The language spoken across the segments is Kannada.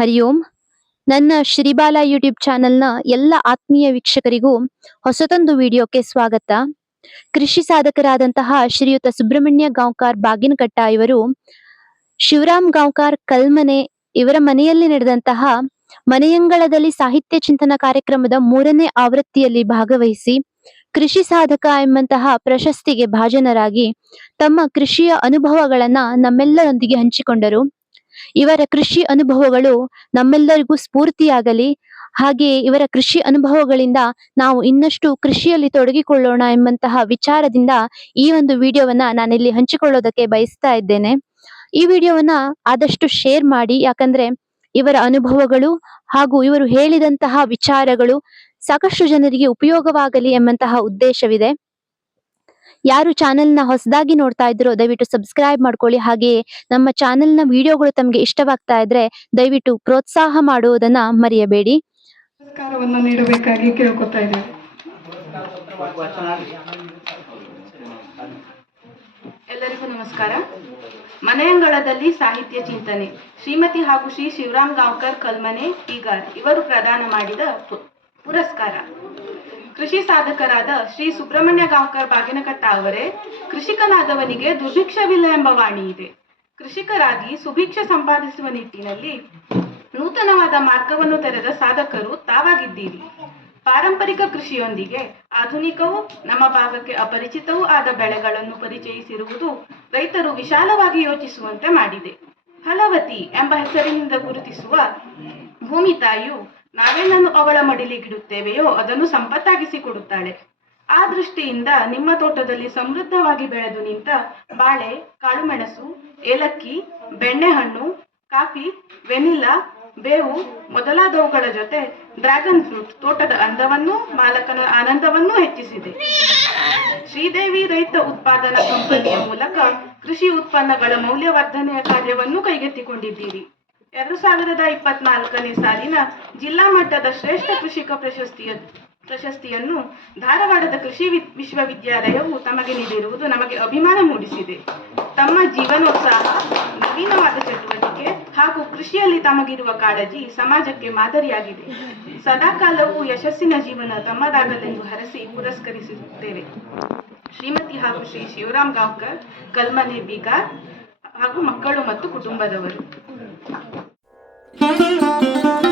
ಹರಿ ಓಂ ನನ್ನ ಶ್ರೀಬಾಲ ಯೂಟ್ಯೂಬ್ ಚಾನೆಲ್ನ ಎಲ್ಲ ಆತ್ಮೀಯ ವೀಕ್ಷಕರಿಗೂ ಹೊಸತೊಂದು ವಿಡಿಯೋಕ್ಕೆ ಸ್ವಾಗತ. ಕೃಷಿ ಸಾಧಕರಾದಂತಹ ಶ್ರೀಯುತ ಸುಬ್ರಹ್ಮಣ್ಯ ಗಾಂವ್ಕಾರ್ ಬಾಗಿನಕಟ್ಟ ಇವರು, ಶಿವರಾಮ್ ಗಾಂವ್ಕಾರ್ ಕಲ್ಮನೆ ಇವರ ಮನೆಯಲ್ಲಿ ನಡೆದಂತಹ ಮನೆಯಂಗಳದಲ್ಲಿ ಸಾಹಿತ್ಯ ಚಿಂತನ ಕಾರ್ಯಕ್ರಮದ ಮೂರನೇ ಆವೃತ್ತಿಯಲ್ಲಿ ಭಾಗವಹಿಸಿ, ಕೃಷಿ ಸಾಧಕ ಎಂಬಂತಹ ಪ್ರಶಸ್ತಿಗೆ ಭಾಜನರಾಗಿ ತಮ್ಮ ಕೃಷಿಯ ಅನುಭವಗಳನ್ನ ನಮ್ಮೆಲ್ಲರೊಂದಿಗೆ ಹಂಚಿಕೊಂಡರು. ಇವರ ಕೃಷಿ ಅನುಭವಗಳು ನಮ್ಮೆಲ್ಲರಿಗೂ ಸ್ಫೂರ್ತಿಯಾಗಲಿ. ಹಾಗೆಯೇ ಇವರ ಕೃಷಿ ಅನುಭವಗಳಿಂದ ನಾವು ಇನ್ನಷ್ಟು ಕೃಷಿಯಲ್ಲಿ ತೊಡಗಿಕೊಳ್ಳೋಣ ಎಂಬಂತಹ ವಿಚಾರದಿಂದ ಈ ಒಂದು ವಿಡಿಯೋವನ್ನ ನಾನಿಲ್ಲಿ ಹಂಚಿಕೊಳ್ಳೋದಕ್ಕೆ ಬಯಸ್ತಾ ಇದ್ದೇನೆ. ಈ ವಿಡಿಯೋವನ್ನ ಆದಷ್ಟು ಶೇರ್ ಮಾಡಿ, ಯಾಕಂದ್ರೆ ಇವರ ಅನುಭವಗಳು ಹಾಗೂ ಇವರು ಹೇಳಿದಂತಹ ವಿಚಾರಗಳು ಸಾಕಷ್ಟು ಜನರಿಗೆ ಉಪಯೋಗವಾಗಲಿ ಎಂಬಂತಹ ಉದ್ದೇಶವಿದೆ. ಯಾರು ಚಾನೆಲ್ನ ಹೊಸದಾಗಿ ನೋಡ್ತಾ ಇದ್ರೋ ದಯವಿಟ್ಟು ಸಬ್ಸ್ಕ್ರೈಬ್ ಮಾಡ್ಕೊಳ್ಳಿ. ಹಾಗೆಯೇ ನಮ್ಮ ಚಾನೆಲ್ನ ವಿಡಿಯೋಗಳು ತಮಗೆ ಇಷ್ಟವಾಗ್ತಾ ಇದ್ರೆ ದಯವಿಟ್ಟು ಪ್ರೋತ್ಸಾಹ ಮಾಡುವುದನ್ನ ಮರೆಯಬೇಡಿ. ನೀಡಬೇಕಾಗಿ ಕೇಳ್ಕೊತಾ ಇದ್ದೇವೆ ಎಲ್ಲರಿಗೂ ನಮಸ್ಕಾರ. ಮನೆಯಂಗಳದಲ್ಲಿ ಸಾಹಿತ್ಯ ಚಿಂತನೆ. ಶ್ರೀಮತಿ ಹಾಗೂ ಶ್ರೀ ಶಿವರಾಮ್ ಗಾಂವ್ಕರ್ ಕಲ್ಮನೆ ಈಗ ಇವರು ಪ್ರದಾನ ಮಾಡಿದ ಪುರಸ್ಕಾರ. ಕೃಷಿ ಸಾಧಕರಾದ ಶ್ರೀ ಸುಬ್ರಹ್ಮಣ್ಯ ಗಾಂವ್ಕರ್ ಬಾಗಿನಕಟ್ಟ ಅವರೇ, ಕೃಷಿಕನಾದವನಿಗೆ ದುರ್ಭಿಕ್ಷವಿಲ್ಲ ಎಂಬ ವಾಣಿ ಇದೆ. ಕೃಷಿಕರಾಗಿ ಸುಭಿಕ್ಷ ಸಂಪಾದಿಸುವ ನಿಟ್ಟಿನಲ್ಲಿ ನೂತನವಾದ ಮಾರ್ಗವನ್ನು ತೆರೆದ ಸಾಧಕರು ತಾವಾಗಿದ್ದೀರಿ. ಪಾರಂಪರಿಕ ಕೃಷಿಯೊಂದಿಗೆ ಆಧುನಿಕವೂ, ನಮ್ಮ ಭಾಗಕ್ಕೆ ಅಪರಿಚಿತವೂ ಆದ ಬೆಳೆಗಳನ್ನು ಪರಿಚಯಿಸಿರುವುದು ರೈತರು ವಿಶಾಲವಾಗಿ ಯೋಚಿಸುವಂತೆ ಮಾಡಿದೆ. ಹಲವತಿ ಎಂಬ ಹೆಸರಿನಿಂದ ಗುರುತಿಸುವ ಭೂಮಿ ತಾಯಿಯು ನಾವೇನನ್ನು ಅವಳ ಮಡಿಲಿಗಿಡುತ್ತೇವೆಯೋ ಅದನ್ನು ಸಂಪತ್ತಾಗಿಸಿ ಕೊಡುತ್ತಾಳೆ. ಆ ದೃಷ್ಟಿಯಿಂದ ನಿಮ್ಮ ತೋಟದಲ್ಲಿ ಸಮೃದ್ಧವಾಗಿ ಬೆಳೆದು ನಿಂತ ಬಾಳೆ, ಕಾಳುಮೆಣಸು, ಏಲಕ್ಕಿ, ಬೆಣ್ಣೆಹಣ್ಣು, ಕಾಫಿ, ವೆನಿಲ್ಲಾ, ಬೇವು ಮೊದಲಾದವುಗಳ ಜೊತೆ ಡ್ರ್ಯಾಗನ್ ಫ್ರೂಟ್ ತೋಟದ ಅಂದವನ್ನು ಮಾಲಕನ ಆನಂದವನ್ನೂ ಹೆಚ್ಚಿಸಿದೆ. ಶ್ರೀದೇವಿ ರೈತ ಉತ್ಪಾದನಾ ಕಂಪನಿಯ ಮೂಲಕ ಕೃಷಿ ಉತ್ಪನ್ನಗಳ ಮೌಲ್ಯವರ್ಧನೆಯ ಕಾರ್ಯವನ್ನು ಕೈಗೆತ್ತಿಕೊಂಡಿದ್ದೀರಿ. ಎರಡು ಸಾವಿರದ ಇಪ್ಪತ್ನಾಲ್ಕನೇ ಸಾಲಿನ ಜಿಲ್ಲಾ ಮಟ್ಟದ ಶ್ರೇಷ್ಠ ಕೃಷಿಕ ಪ್ರಶಸ್ತಿಯ ಪ್ರಶಸ್ತಿಯನ್ನು ಧಾರವಾಡದ ಕೃಷಿ ವಿಶ್ವವಿದ್ಯಾಲಯವು ತಮಗೆ ನೀಡಿರುವುದು ನಮಗೆ ಅಭಿಮಾನ ಮೂಡಿಸಿದೆ. ತಮ್ಮ ಜೀವನೋತ್ಸಾಹ, ನವೀನವಾದ ಚಟುವಟಿಕೆ ಹಾಗೂ ಕೃಷಿಯಲ್ಲಿ ತಮಗಿರುವ ಕಾಳಜಿ ಸಮಾಜಕ್ಕೆ ಮಾದರಿಯಾಗಿದೆ. ಸದಾಕಾಲವೂ ಯಶಸ್ಸಿನ ಜೀವನ ತಮ್ಮದಾಗಲೆಂದು ಹರಸಿ ಪುರಸ್ಕರಿಸುತ್ತೇವೆ. ಶ್ರೀಮತಿ ಹಾಗೂ ಶ್ರೀ ಶಿವರಾಮ್ ಗಾಂವ್ಕರ್, ಕಲ್ಮನೆ ಬೀಗಾರ್ ಹಾಗೂ ಮಕ್ಕಳು ಮತ್ತು ಕುಟುಂಬದವರು. Thank you.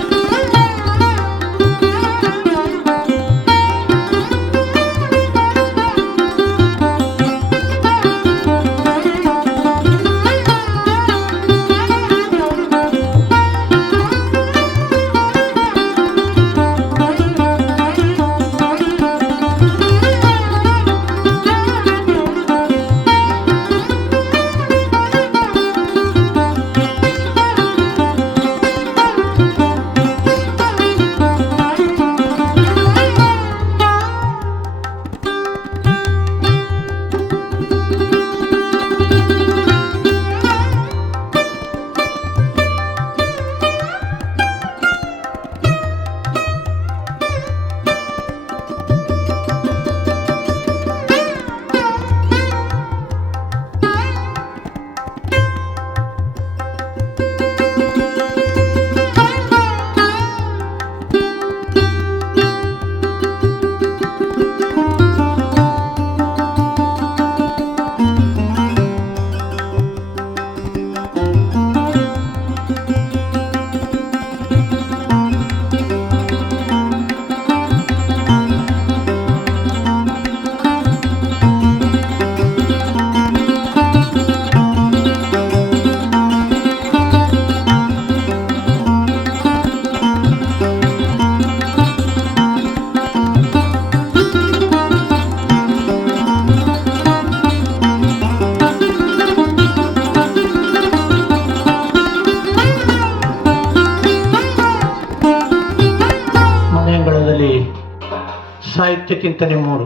ಸಾಹಿತ್ಯ ಚಿಂತನೆ ಮೂರು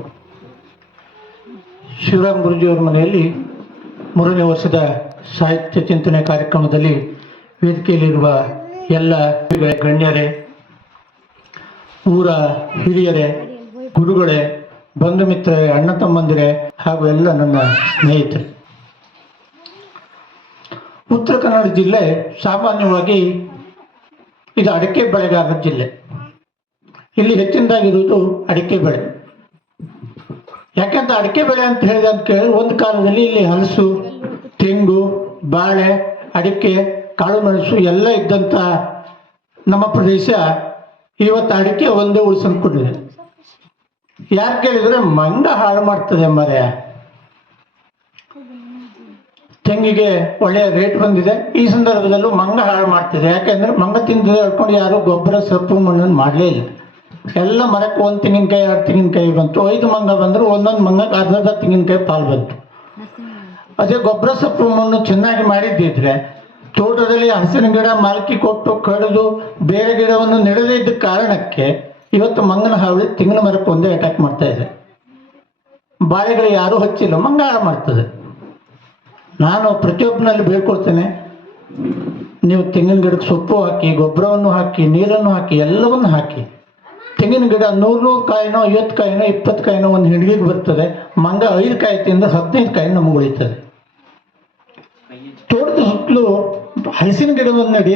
ಶಿವರಾಮ್ ಗುರುಜಿಯವರ ಮನೆಯಲ್ಲಿ ಮೂರನೇ ವರ್ಷದ ಸಾಹಿತ್ಯ ಚಿಂತನೆ ಕಾರ್ಯಕ್ರಮದಲ್ಲಿ ವೇದಿಕೆಯಲ್ಲಿರುವ ಎಲ್ಲ ಗಣ್ಯರೇ, ಊರ ಹಿರಿಯರೇ, ಗುರುಗಳೇ, ಬಂಧು ಮಿತ್ರರೇ, ಅಣ್ಣ ತಮ್ಮಂದಿರೇ ಹಾಗೂ ಎಲ್ಲ ನನ್ನ ಸ್ನೇಹಿತರೆ. ಉತ್ತರ ಕನ್ನಡ ಜಿಲ್ಲೆ ಸಾಮಾನ್ಯವಾಗಿ ಇದು ಅಡಿಕೆ ಬೆಳೆಗಾರ ಜಿಲ್ಲೆ. ಇಲ್ಲಿ ಹೆಚ್ಚಿನದಾಗಿರುವುದು ಅಡಿಕೆ ಬೆಳೆ. ಯಾಕೆಂತ ಅಡಿಕೆ ಬೆಳೆ ಅಂತ ಹೇಳಿದೆ ಅಂತ ಕೇಳಿದ್ರೆ ಒಂದು ಕಾಲದಲ್ಲಿ ಇಲ್ಲಿ ಹಲಸು, ತೆಂಗು, ಬಾಳೆ, ಅಡಿಕೆ, ಕಾಳು ಮೆಣಸು ಎಲ್ಲ ಇದ್ದಂಥ ನಮ್ಮ ಪ್ರದೇಶ ಇವತ್ತು ಅಡಿಕೆ ಒಂದೇ ಉಳಿಸ್ಕೊಂಡಿದೆ ಯಾರು ಕೇಳಿದ್ರೆ ಮಂಗ ಹಾಳು ಮಾಡ್ತದೆ ಮರೆ ತೆಂಗಿಗೆ ಒಳ್ಳೆಯ ರೇಟ್ ಬಂದಿದೆ. ಈ ಸಂದರ್ಭದಲ್ಲೂ ಮಂಗ ಹಾಳು ಮಾಡ್ತಿದೆ. ಯಾಕೆಂದ್ರೆ ಮಂಗ ತಿಂದಿದೆ ಹೇಳ್ಕೊಂಡು ಯಾರು ಗೊಬ್ಬರ, ಸೊಪ್ಪು, ಮಣ್ಣನ್ನು ಮಾಡಲೇ ಇಲ್ಲ. ಎಲ್ಲ ಮರಕ್ಕೆ ಒಂದು ತೆಂಗಿನಕಾಯಿ, ಎರಡು ತೆಂಗಿನಕಾಯಿ ಬಂತು. ಐದು ಮಂಗ ಬಂದರು, ಒಂದೊಂದು ಮಂಗಕ್ಕೆ ಅರ್ಧದ ಅರ್ಧ ತೆಂಗಿನಕಾಯಿ ಪಾಲು ಬಂತು. ಅದೇ ಗೊಬ್ಬರ ಸೊಪ್ಪು ಮಣ್ಣು ಚೆನ್ನಾಗಿ ಮಾಡಿದ್ದಿದ್ರೆ ತೋಟದಲ್ಲಿ ಹಸಿರು ಗಿಡ ಮಾಲ್ಕಿ ಕೊಟ್ಟು ಕಡಿದು ಬೇರೆ ಗಿಡವನ್ನು ನೆಡದಿದ್ದ ಕಾರಣಕ್ಕೆ ಇವತ್ತು ಮಂಗನ ಹಾವಳಿ ತೆಂಗಿನ ಮರಕ್ಕೆ ಒಂದೇ ಅಟ್ಯಾಕ್ ಮಾಡ್ತಾ ಇದೆ. ಬಾಳೆಗಳು ಯಾರೂ ಹಚ್ಚಿಲ್ಲ ಮಂಗ ಮಾಡ್ತದೆ. ನಾನು ಪ್ರತಿಯೊಬ್ಬನಲ್ಲಿ ಬೇಡ್ಕೊಳ್ತೇನೆ, ನೀವು ತೆಂಗಿನ ಗಿಡಕ್ಕೆ ಸೊಪ್ಪು ಹಾಕಿ, ಗೊಬ್ಬರವನ್ನು ಹಾಕಿ, ನೀರನ್ನು ಹಾಕಿ, ಎಲ್ಲವನ್ನು ಹಾಕಿ. ತೆಂಗಿನ ಗಿಡ ನೂರು ಕಾಯಿನೋ, ಐವತ್ತು ಕಾಯಿನೋ, ಇಪ್ಪತ್ತು ಕಾಯಿನೋ ಒಂದು ಹಿಡಿಗೆಗೆ ಬರ್ತದೆ. ಮಂಗ ಐದು ಕಾಯಿ ತಿಂದು ಹದಿನೈದು ಕಾಯಿ ನಮಗೆ ಉಳಿತದೆ. ತೋಟದ ಸುತ್ತಲೂ ಹಲಸಿನ ಗಿಡವನ್ನು ನಡಿ.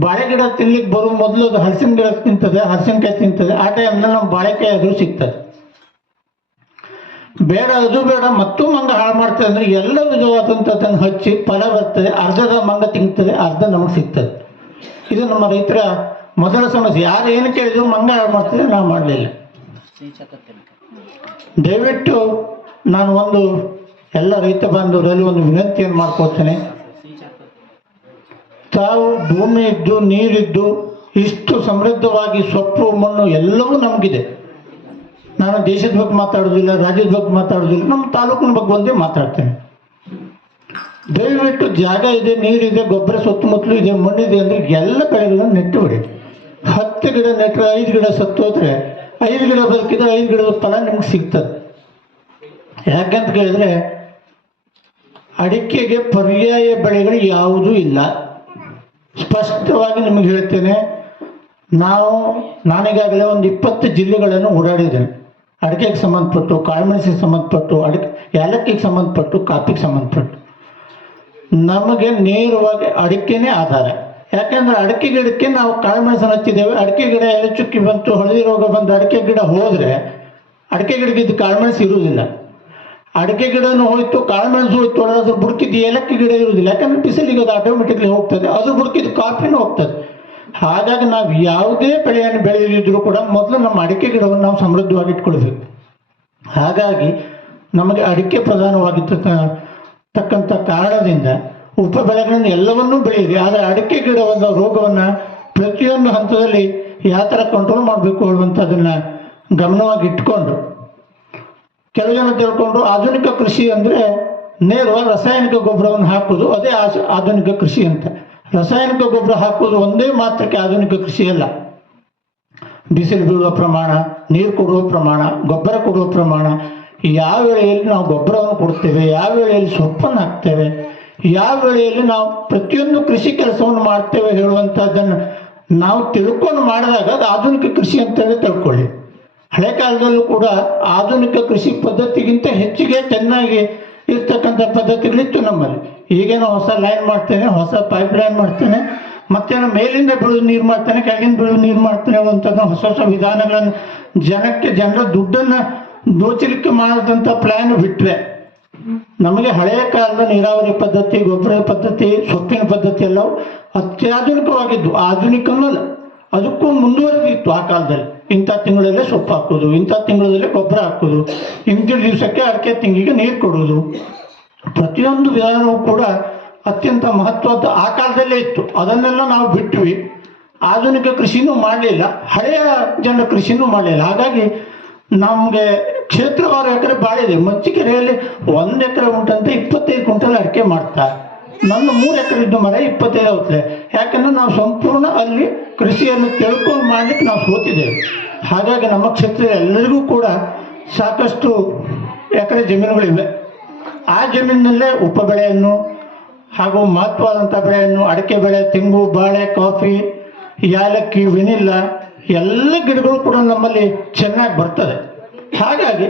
ಬಾಳೆ ಗಿಡ ತಿನ್ಲಿಕ್ಕೆ ಬರೋ ಮೊದಲು ಅದು ಹಲಸಿನ ಗಿಡ ತಿಂತದೆ ಹಲಸಿನಕಾಯಿ ತಿಂತದೆ. ಆ ಟೈಮ್ನಲ್ಲಿ ನಮ್ಮ ಬಾಳೆಕಾಯಿ ಆದರೂ ಸಿಗ್ತದೆ. ಬೇಡ, ಅದು ಬೇಡ, ಮತ್ತೂ ಮಂಗ ಹಾಳು ಮಾಡ್ತದೆ ಅಂದ್ರೆ ಎಲ್ಲ ವಿಧವಾದಂಥದ್ದನ್ನು ಹಚ್ಚಿ ಫಲ ಬರ್ತದೆ. ಅರ್ಧದ ಮಂಗ ತಿಂತದೆ, ಅರ್ಧ ನಮಗೆ ಸಿಗ್ತದೆ. ಇದು ನಮ್ಮ ರೈತರ ಮೊದಲ ಸಮಸ್ಯೆ ಯಾರು ಏನು ಕೇಳಿದ್ರು ಮಂಗ ಹಾಳು ನಾನು ಮಾಡಲಿಲ್ಲ. ದಯವಿಟ್ಟು ನಾನು ಒಂದು ಎಲ್ಲ ರೈತ ಬಾಂಧವರಲ್ಲಿ ಒಂದು ವಿನಂತಿಯನ್ನು ಮಾಡ್ಕೊಳ್ತೇನೆ. ತಾವು ಭೂಮಿ ಇದ್ದು ನೀರಿದ್ದು, ಇಷ್ಟು ಸಮೃದ್ಧವಾಗಿ ಸೊಪ್ಪು, ಮಣ್ಣು ಎಲ್ಲವೂ ನಮಗಿದೆ. ನಾನು ದೇಶದ ಬಗ್ಗೆ ಮಾತಾಡೋದಿಲ್ಲ ರಾಜ್ಯದ ಬಗ್ಗೆ ಮಾತಾಡೋದಿಲ್ಲ ನಮ್ಮ ತಾಲೂಕಿನ ಬಗ್ಗೆ ಒಂದೇ ಮಾತಾಡ್ತೇನೆ. ದಯವಿಟ್ಟು ಜಾಗ ಇದೆ, ನೀರಿದೆ, ಗೊಬ್ಬರ ಸುತ್ತಮುತ್ತಲು ಇದೆ, ಮಣ್ಣಿದೆ ಅಂದ್ರೆ ಎಲ್ಲ ಬೆಳೆಗಳನ್ನು ನೆಟ್ಟು ಬಿಡಿ ಹತ್ತು ಗಿಡ ನೆಟ್ಟರೆ ಐದು ಗಿಡ ಸತ್ತೋದ್ರೆ, ಐದು ಗಿಡ ಬದುಕಿದ್ರೆ ಐದು ಗಿಡದ ಫಲ ನಿಮ್ಗೆ ಸಿಗ್ತದೆ. ಯಾಕಂತ ಕೇಳಿದ್ರೆ, ಅಡಿಕೆಗೆ ಪರ್ಯಾಯ ಬೆಳೆಗಳು ಯಾವುದೂ ಇಲ್ಲ. ಸ್ಪಷ್ಟವಾಗಿ ನಿಮಗೆ ಹೇಳ್ತೇನೆ, ನಾವು, ನಾನೀಗಾಗಲೇ ಒಂದು ಇಪ್ಪತ್ತು ಜಿಲ್ಲೆಗಳನ್ನು ಓಡಾಡಿದ್ದೇನೆ. ಅಡಿಕೆಗೆ ಸಂಬಂಧಪಟ್ಟು, ಕಾಳುಮೆಣಸಿಗೆ ಸಂಬಂಧಪಟ್ಟು, ಅಡಿಕೆ, ಏಲಕ್ಕಿಗೆ ಸಂಬಂಧಪಟ್ಟು ಕಾಫಿಗೆ ಸಂಬಂಧಪಟ್ಟು. ನಮಗೆ ನೇರವಾಗಿ ಅಡಿಕೆನೇ ಆಧಾರ. ಯಾಕಂದ್ರೆ ಅಡಿಕೆ ಗಿಡಕ್ಕೆ ನಾವು ಕಾಳುಮೆಣಸನ್ನು ಹಚ್ಚಿದ್ದೇವೆ. ಅಡಿಕೆ ಗಿಡ ಎಲೆ ಚುಕ್ಕಿ ಬಂತು, ಹಳದಿ ರೋಗ ಬಂದು ಅಡಿಕೆ ಗಿಡ ಹೋದರೆ ಅಡಿಕೆ ಗಿಡಕ್ಕಿದ್ದು ಕಾಳುಮೆಣಸು ಇರುವುದಿಲ್ಲ. ಅಡಿಕೆ ಗಿಡನೂ ಹೋಯ್ತು, ಕಾಳುಮೆಣಸು ಹೋಯ್ತು ಅದ್ರ ಬುಡಕಿದ್ದು ಏಲಕ್ಕಿ ಗಿಡ ಇರುವುದಿಲ್ಲ. ಯಾಕಂದ್ರೆ ಬಿಸಿಲಿಗೆ ಅದು ಆಟೋಮೆಟಿಕ್ಲಿ ಹೋಗ್ತದೆ. ಅದು ಬುಡಕಿದ್ದು ಕಾಫಿನೂ ಹೋಗ್ತದೆ. ಹಾಗಾಗಿ ನಾವು ಯಾವುದೇ ಬೆಳೆಯನ್ನು ಬೆಳೆದಿದ್ರು ಕೂಡ ಮೊದಲು ನಮ್ಮ ಅಡಿಕೆ ಗಿಡವನ್ನು ನಾವು ಸಮೃದ್ಧವಾಗಿ ಇಟ್ಕೊಳ್ಬೇಕು. ಹಾಗಾಗಿ ನಮಗೆ ಅಡಿಕೆ ಪ್ರಧಾನವಾಗಿರ್ತಕ್ಕ, ತಕ್ಕಂಥ ಕಾರಣದಿಂದ ಉಪ ಬೆಳೆಗಳನ್ನು ಎಲ್ಲವನ್ನೂ ಬೆಳೆಯಿರಿ. ಆದರೆ ಅಡಿಕೆ ಒಂದು ರೋಗವನ್ನು ಪ್ರತಿಯೊಂದು ಹಂತದಲ್ಲಿ ಯಾವ ಥರ ಕಂಟ್ರೋಲ್ ಮಾಡಬೇಕು ಅನ್ನುವಂಥದ್ದನ್ನು ಗಮನವಾಗಿ ಇಟ್ಕೊಂಡು ಕೆಲವು ಜನ ತಿಳ್ಕೊಂಡು ಆಧುನಿಕ ಕೃಷಿ ಅಂದರೆ ನೇರ ರಾಸಾಯನಿಕ ಗೊಬ್ಬರವನ್ನು ಹಾಕೋದು ಅದೇ ಆಧುನಿಕ ಕೃಷಿ ಅಂತ. ರಾಸಾಯನಿಕ ಗೊಬ್ಬರ ಹಾಕೋದು ಒಂದೇ ಮಾತ್ರಕ್ಕೆ ಆಧುನಿಕ ಕೃಷಿ ಅಲ್ಲ. ಬಿಸಿಲು ಬೀಳುವ ಪ್ರಮಾಣ, ನೀರು ಕೊಡುವ ಪ್ರಮಾಣ, ಗೊಬ್ಬರ ಕೊಡುವ ಪ್ರಮಾಣ, ಯಾವ ವೇಳೆಯಲ್ಲಿ ನಾವು ಗೊಬ್ಬರವನ್ನು ಕೊಡ್ತೇವೆ ಯಾವ ವೇಳೆಯಲ್ಲಿ ಸೊಪ್ಪನ್ನು ಹಾಕ್ತೇವೆ ಯಾವ ವೇಳೆಯಲ್ಲಿ ನಾವು ಪ್ರತಿಯೊಂದು ಕೃಷಿ ಕೆಲಸವನ್ನು ಮಾಡ್ತೇವೆ ಹೇಳುವಂಥದ್ದನ್ನು ನಾವು ತಿಳ್ಕೊಂಡು ಮಾಡಿದಾಗ ಅದು ಆಧುನಿಕ ಕೃಷಿ ಅಂತೇಳಿ ತಿಳ್ಕೊಳ್ಳಿ. ಹಳೆ ಕಾಲದಲ್ಲೂ ಕೂಡ ಆಧುನಿಕ ಕೃಷಿ ಪದ್ಧತಿಗಿಂತ ಹೆಚ್ಚಿಗೆ ಚೆನ್ನಾಗಿ ಇರ್ತಕ್ಕಂಥ ಪದ್ಧತಿಗಳಿತ್ತು ನಮ್ಮಲ್ಲಿ. ಈಗೇನೋ ಹೊಸ ಲೈನ್ ಮಾಡ್ತೇನೆ, ಹೊಸ ಪೈಪ್ ಲೈನ್ ಮಾಡ್ತೇನೆ, ಮತ್ತೇನೋ ಮೇಲಿಂದ ಬೆಳೆದು ನೀರು ಮಾಡ್ತೇನೆ, ಕೆಳಗಿಂದ ಬೆಳೆದು ನೀರು ಮಾಡ್ತೇನೆ ಅನ್ನುವಂಥದ್ದು ಹೊಸ ಹೊಸ ವಿಧಾನಗಳನ್ನು ಜನಕ್ಕೆ, ಜನರ ದುಡ್ಡನ್ನು ದೋಚಲಿಕ್ಕೆ ಮಾಡಿದಂಥ ಪ್ಲ್ಯಾನ್ ಬಿಟ್ರೆ ನಮಗೆ ಹಳೆಯ ಕಾಲದ ನೀರಾವರಿ ಪದ್ಧತಿ, ಗೊಬ್ಬರ ಪದ್ಧತಿ, ಸೊಪ್ಪಿನ ಪದ್ಧತಿ ಎಲ್ಲವೂ ಅತ್ಯಾಧುನಿಕವಾಗಿದ್ದು ಆಧುನಿಕ ಅಲ್ಲ ಅದಕ್ಕೂ ಮುಂದುವರೆದಿತ್ತು ಆ ಕಾಲದಲ್ಲಿ. ಇಂಥ ತಿಂಗಳಲ್ಲೇ ಸೊಪ್ಪು ಹಾಕೋದು ಇಂಥ ತಿಂಗಳಲ್ಲೇ ಗೊಬ್ಬರ ಹಾಕೋದು ಇಂಥ ದಿವಸಕ್ಕೆ ಅಡಿಕೆ ತಿಂಗಿಗೆ ನೀರು ಕೊಡೋದು ಪ್ರತಿಯೊಂದು ವಿಧಾನವೂ ಕೂಡ ಅತ್ಯಂತ ಮಹತ್ವದ ಆ ಕಾಲದಲ್ಲೇ ಇತ್ತು. ಅದನ್ನೆಲ್ಲ ನಾವು ಬಿಟ್ವಿ. ಆಧುನಿಕ ಕೃಷಿನೂ ಮಾಡಲಿಲ್ಲ. ಹಳೆಯ ಜನ ಕೃಷಿನೂ ಮಾಡಲಿಲ್ಲ. ಹಾಗಾಗಿ ನಮಗೆ ಕ್ಷೇತ್ರವಾರು ಎಕರೆ ಬಾಳಿದೆ ಮಚ್ಚಿಕೆರೆಯಲ್ಲಿ ಒಂದು ಎಕರೆ ಉಂಟಂತೆ, ಇಪ್ಪತ್ತೈದು ಕ್ವಿಂಟಲ್ ಅಡಿಕೆ ಮಾಡ್ತಾರೆ. ನನ್ನ ಮೂರು ಎಕರೆ ಇದ್ದು ಮರ ಇಪ್ಪತ್ತೈದು ಆಗುತ್ತೆ ಯಾಕಂದ್ರೆ ನಾವು ಸಂಪೂರ್ಣ ಅಲ್ಲಿ ಕೃಷಿಯನ್ನು ತಿಳ್ಕೊಂಡು ಮಾಡ್ಲಿಕ್ಕೆ ನಾವು ಸೋತಿದ್ದೇವೆ. ಹಾಗಾಗಿ ನಮ್ಮ ಕ್ಷೇತ್ರ ಎಲ್ಲರಿಗೂ ಕೂಡ ಸಾಕಷ್ಟು ಎಕರೆ ಜಮೀನುಗಳಿವೆ. ಆ ಜಮೀನಿನಲ್ಲೇ ಉಪ ಬೆಳೆಯನ್ನು ಹಾಗೂ ಮಹತ್ವವಾದಂಥ ಬೆಳೆಯನ್ನು, ಅಡಿಕೆ ಬೆಳೆ, ತೆಂಗು, ಬಾಳೆ, ಕಾಫಿ, ಯಾಲಕ್ಕಿ, ವೆನಿಲ್ಲ ಎಲ್ಲ ಗಿಡಗಳು ಕೂಡ ನಮ್ಮಲ್ಲಿ ಚೆನ್ನಾಗಿ ಬರ್ತದೆ. ಹಾಗಾಗಿ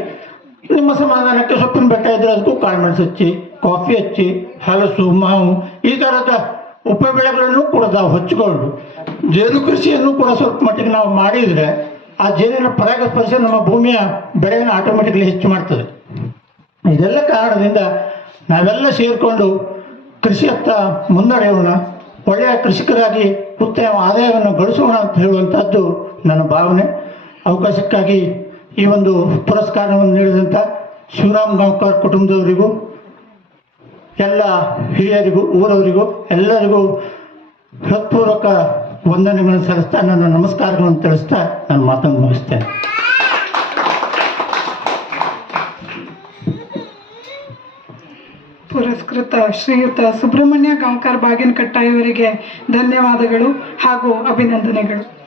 ನಿಮ್ಮ ಸಮಾಧಾನಕ್ಕೆ ಸೊಪ್ಪಿನ ಬೆಟ್ಟ ಇದ್ರೆ ಅದಕ್ಕೂ ಕಾಳುಮೆಣಸು ಹಚ್ಚಿ, ಕಾಫಿ ಹಚ್ಚಿ, ಹಲಸು, ಮಾವು, ಈ ಥರದ ಉಪ ಬೆಳೆಗಳನ್ನು ಕೂಡ ನಾವು ಹಚ್ಚಿಕೊಂಡು ಜೇನು ಕೃಷಿಯನ್ನು ಕೂಡ ಸ್ವಲ್ಪ ಮಟ್ಟಿಗೆ ನಾವು ಮಾಡಿದರೆ ಆ ಜೇನಿನ ಪರಾಗಸ್ಪರ್ಶ ನಮ್ಮ ಭೂಮಿಯ ಬೆಳೆಯನ್ನು ಆಟೋಮೆಟಿಕ್ಲಿ ಹೆಚ್ಚು ಮಾಡ್ತದೆ. ಇದೆಲ್ಲ ಕಾರಣದಿಂದ ನಾವೆಲ್ಲ ಸೇರಿಕೊಂಡು ಕೃಷಿಯತ್ತ ಮುನ್ನಡೆಯೋಣ. ಒಳ್ಳೆಯ ಕೃಷಿಕರಾಗಿ ಉತ್ತಮ ಆದಾಯವನ್ನು ಗಳಿಸೋಣ ಅಂತ ಹೇಳುವಂಥದ್ದು ನನ್ನ ಭಾವನೆ. ಅವಕಾಶಕ್ಕಾಗಿ ಈ ಒಂದು ಪುರಸ್ಕಾರವನ್ನು ನೀಡಿದಂಥ ಶಿವರಾಮ್ ಗಾಂವ್ಕರ್ ಕುಟುಂಬದವರಿಗೂ, ಎಲ್ಲ ಹಿರಿಯರಿಗೂ, ಊರವರಿಗೂ, ಎಲ್ಲರಿಗೂ ಹೃತ್ಪೂರ್ವಕ ವಂದನೆಗಳನ್ನು ಸಲ್ಲಿಸ್ತಾ ನನ್ನ ನಮಸ್ಕಾರಗಳನ್ನು ತಿಳಿಸ್ತಾ ನನ್ನ ಮಾತನ್ನು ಮುಗಿಸ್ತೇನೆ. ಪುರಸ್ಕೃತ ಶ್ರೀಯುತ ಸುಬ್ರಹ್ಮಣ್ಯ ಗಾಂವ್ಕರ್ ಬಾಗಿನಕಟ್ಟ ಇವರಿಗೆ ಧನ್ಯವಾದಗಳು ಹಾಗೂ ಅಭಿನಂದನೆಗಳು.